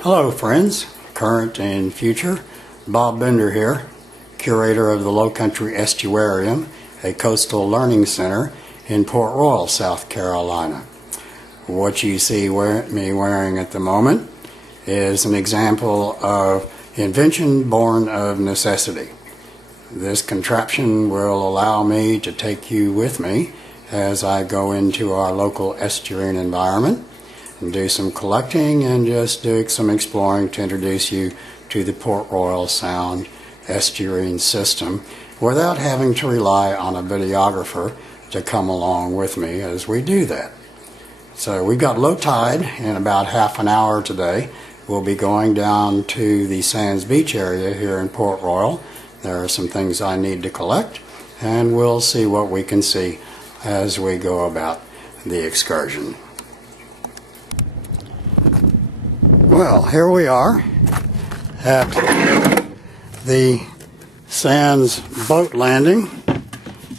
Hello friends, current and future. Bob Bender here, curator of the Lowcountry Estuarium, a coastal learning center in Port Royal, South Carolina. What you see me wearing at the moment is an example of invention born of necessity. This contraption will allow me to take you with me as I go into our local estuarine environment and do some collecting and just do some exploring to introduce you to the Port Royal Sound estuarine system without having to rely on a videographer to come along with me as we do that. So we've got low tide in about half an hour today. We'll be going down to the Sands Beach area here in Port Royal. There are some things I need to collect, and we'll see what we can see as we go about the excursion. Well, here we are at the Sands boat landing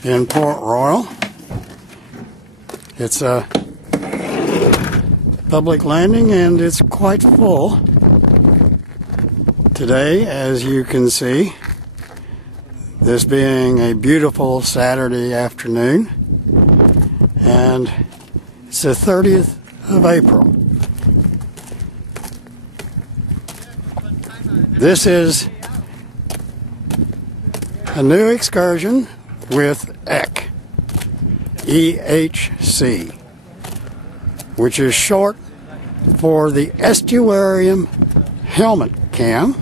in Port Royal. It's a public landing and it's quite full today, as you can see, this being a beautiful Saturday afternoon, and it's the 30th of April. This is a new excursion with EHC, E-H-C, which is short for the Estuarium Helmet Cam,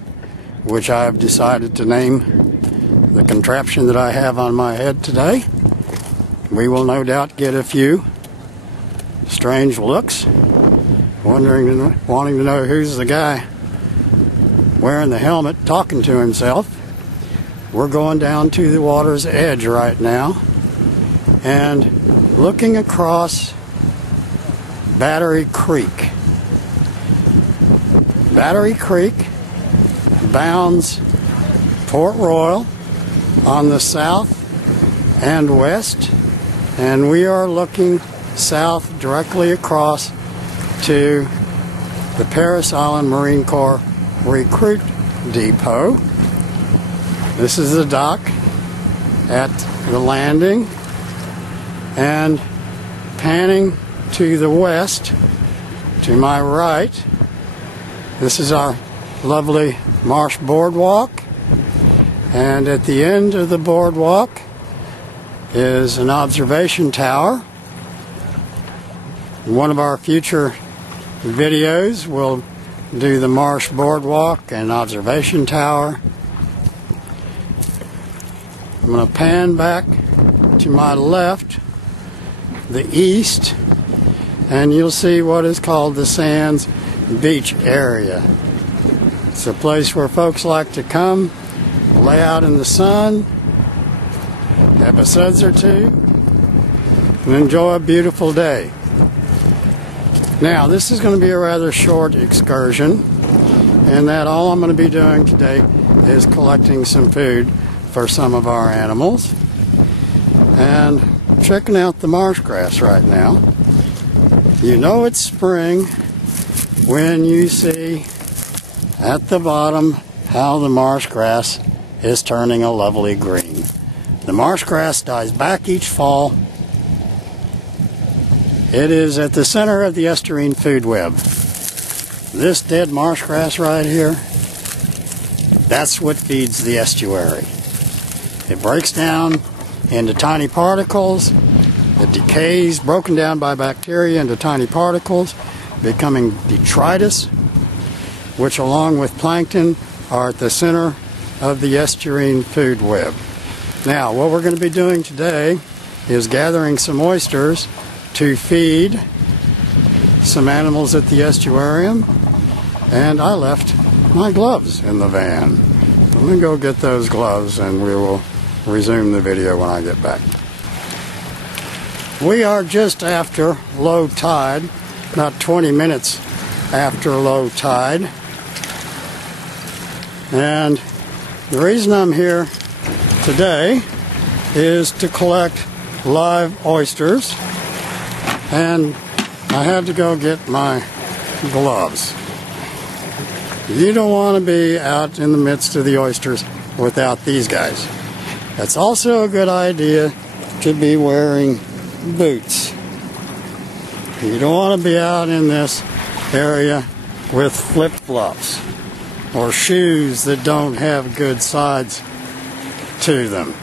which I've decided to name the contraption that I have on my head today. We will no doubt get a few strange looks, wanting to know who's the guy wearing the helmet talking to himself. We're going down to the water's edge right now and looking across Battery Creek. Battery Creek bounds Port Royal on the south and west, and we are looking south directly across to the Parris Island Marine Corps Recruit Depot. This is the dock at the landing, and panning to the west to my right, this is our lovely marsh boardwalk, and at the end of the boardwalk is an observation tower. In one of our future videos we'll do the marsh boardwalk and observation tower. I'm going to pan back to my left, the east, and you'll see what is called the Sands Beach area. It's a place where folks like to come, lay out in the sun, have a suds or two, and enjoy a beautiful day. Now, this is going to be a rather short excursion, and that all I'm going to be doing today is collecting some food for some of our animals and checking out the marsh grass right now. You know it's spring when you see at the bottom how the marsh grass is turning a lovely green. The marsh grass dies back each fall. It is at the center of the estuarine food web. This dead marsh grass right here, that's what feeds the estuary. It breaks down into tiny particles. It decays, broken down by bacteria into tiny particles, becoming detritus, which along with plankton are at the center of the estuarine food web. Now, what we're going to be doing today is gathering some oysters to feed some animals at the estuarium, and I left my gloves in the van. Let me go get those gloves and we will resume the video when I get back. We are just after low tide, about 20 minutes after low tide, and the reason I'm here today is to collect live oysters, and I had to go get my gloves. You don't want to be out in the midst of the oysters without these guys. It's also a good idea to be wearing boots. You don't want to be out in this area with flip-flops or shoes that don't have good sides to them.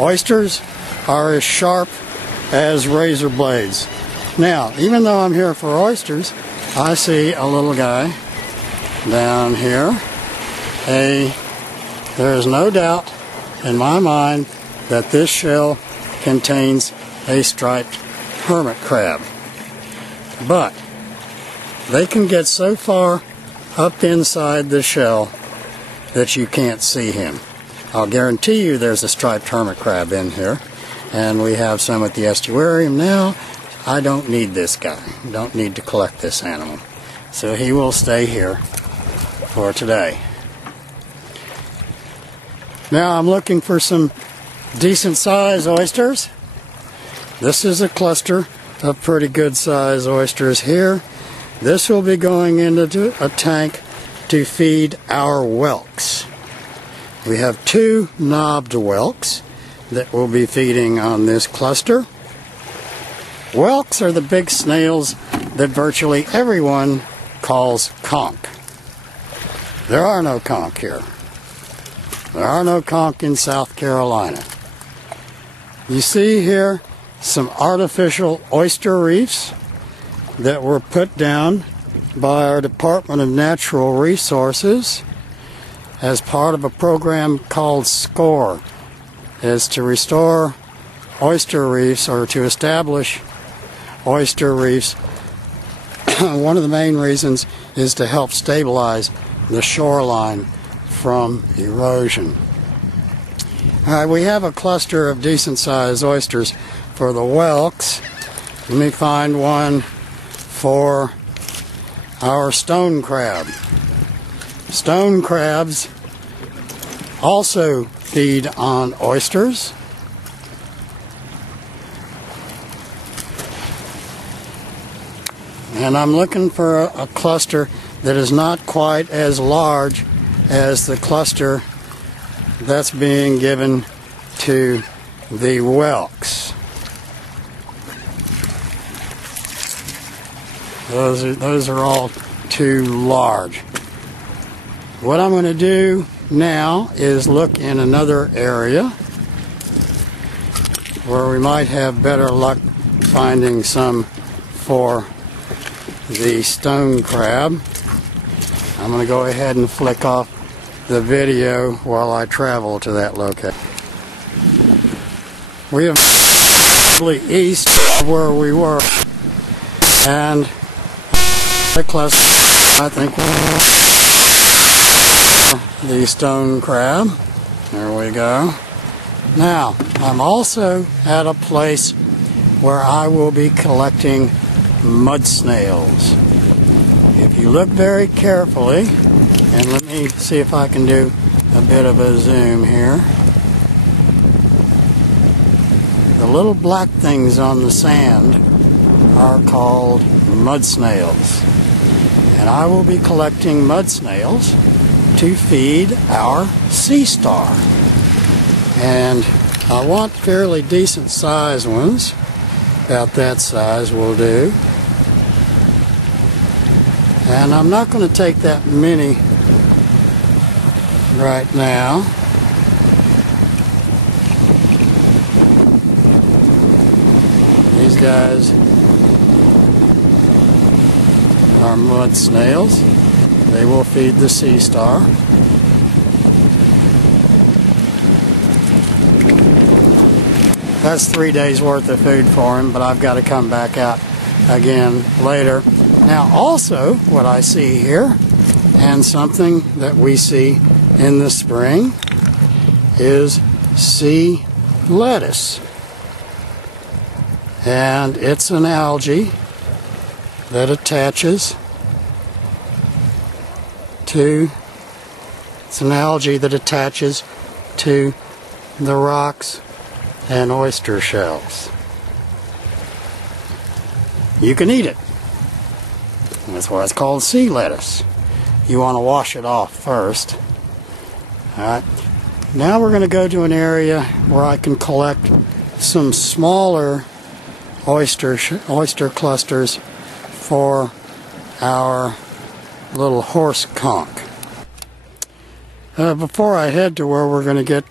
Oysters are as sharp as razor blades. Now, even though I'm here for oysters, I see a little guy down here. There is no doubt in my mind that this shell contains a striped hermit crab. But they can get so far up inside the shell that you can't see him. I'll guarantee you there's a striped hermit crab in here, and we have some at the estuarium now. I don't need this guy. Don't need to collect this animal. So he will stay here for today. Now I'm looking for some decent size oysters. This is a cluster of pretty good size oysters here. This will be going into a tank to feed our whelks. We have 2 knobbed whelks that will be feeding on this cluster. Whelks are the big snails that virtually everyone calls conch. There are no conch here. There are no conch in South Carolina. You see here some artificial oyster reefs that were put down by our Department of Natural Resources as part of a program called SCORE, is to restore oyster reefs or to establish oyster reefs. One of the main reasons is to help stabilize the shoreline from erosion. Alright, we have a cluster of decent sized oysters for the whelks. Let me find one for our stone crab. Stone crabs also feed on oysters. And I'm looking for a cluster that is not quite as large as the cluster that's being given to the whelks. Those are all too large. What I'm going to do now is look in another area where we might have better luck finding some for the stone crab. I'm going to go ahead and flick off the video while I travel to that location. We have east of where we were, and the cluster, I think, the stone crab. There we go. Now, I'm also at a place where I will be collecting mud snails. If you look very carefully, and let me see if I can do a bit of a zoom here. The little black things on the sand are called mud snails. And I will be collecting mud snails to feed our sea star. And I want fairly decent sized ones. About that size will do. And I'm not going to take that many right now. These guys are mud snails. They will feed the sea star. That's 3 days worth of food for him, but I've got to come back out again later. Now also what I see here, and something that we see in the spring, is sea lettuce. And it's an algae that attaches to the rocks and oyster shells. You can eat it. That's why it's called sea lettuce. you want to wash it off first. Alright, now we're going to go to an area where I can collect some smaller oyster clusters for our little horse conch. Before I head to where we're going to get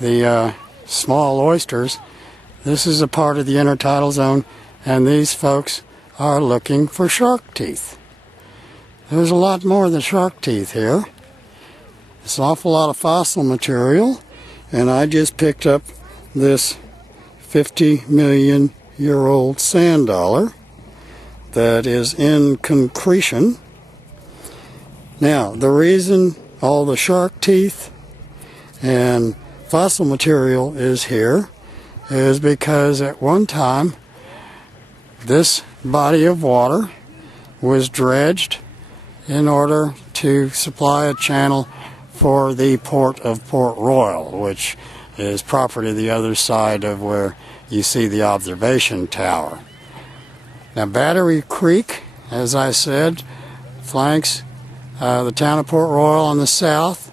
the small oysters, this is a part of the intertidal zone, and these folks are looking for shark teeth. There's a lot more than shark teeth here. It's an awful lot of fossil material, and I just picked up this 50 million year old sand dollar that is in concretion. Now, the reason all the shark teeth and fossil material is here is because at one time this body of water was dredged in order to supply a channel for the port of Port Royal, which is property the other side of where you see the observation tower. Now, Battery Creek, as I said, flanks the town of Port Royal on the south.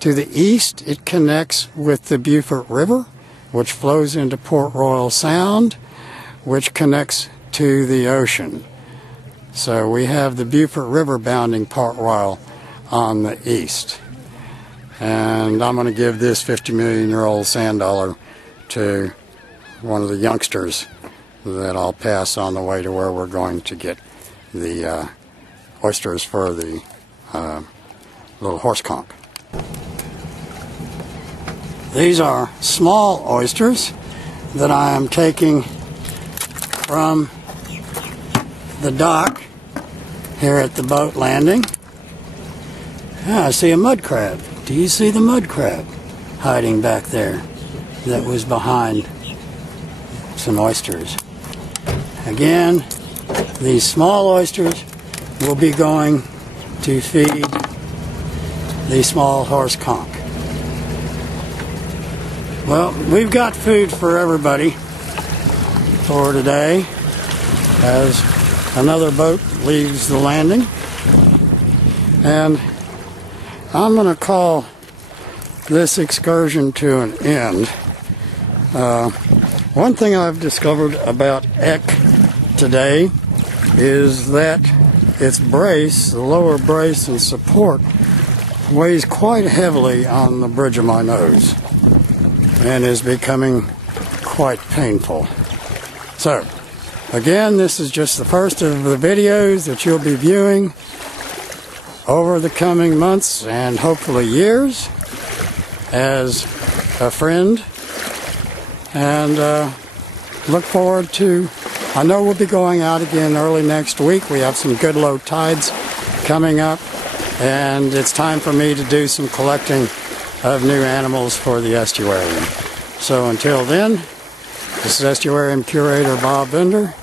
To the east, it connects with the Beaufort River, which flows into Port Royal Sound, which connects to the ocean. So we have the Beaufort River bounding Port Royal on the east. And I'm going to give this 50 million year old sand dollar to one of the youngsters that I'll pass on the way to where we're going to get the oysters for the little horse conch. These are small oysters that I am taking from the dock here at the boat landing. I see a mud crab. Do you see the mud crab hiding back there that was behind some oysters? Again, these small oysters will be going to feed the small horse conch. Well, we've got food for everybody for today as another boat leaves the landing. And I'm going to call this excursion to an end. One thing I've discovered about Eck today is that its brace, the lower brace and support, weighs quite heavily on the bridge of my nose and is becoming quite painful. So, again, this is just the first of the videos that you'll be viewing over the coming months and hopefully years as a friend, and look forward to, I know we'll be going out again early next week. We have some good low tides coming up, and it's time for me to do some collecting of new animals for the estuarium. So until then, this is Estuarium Curator Bob Bender.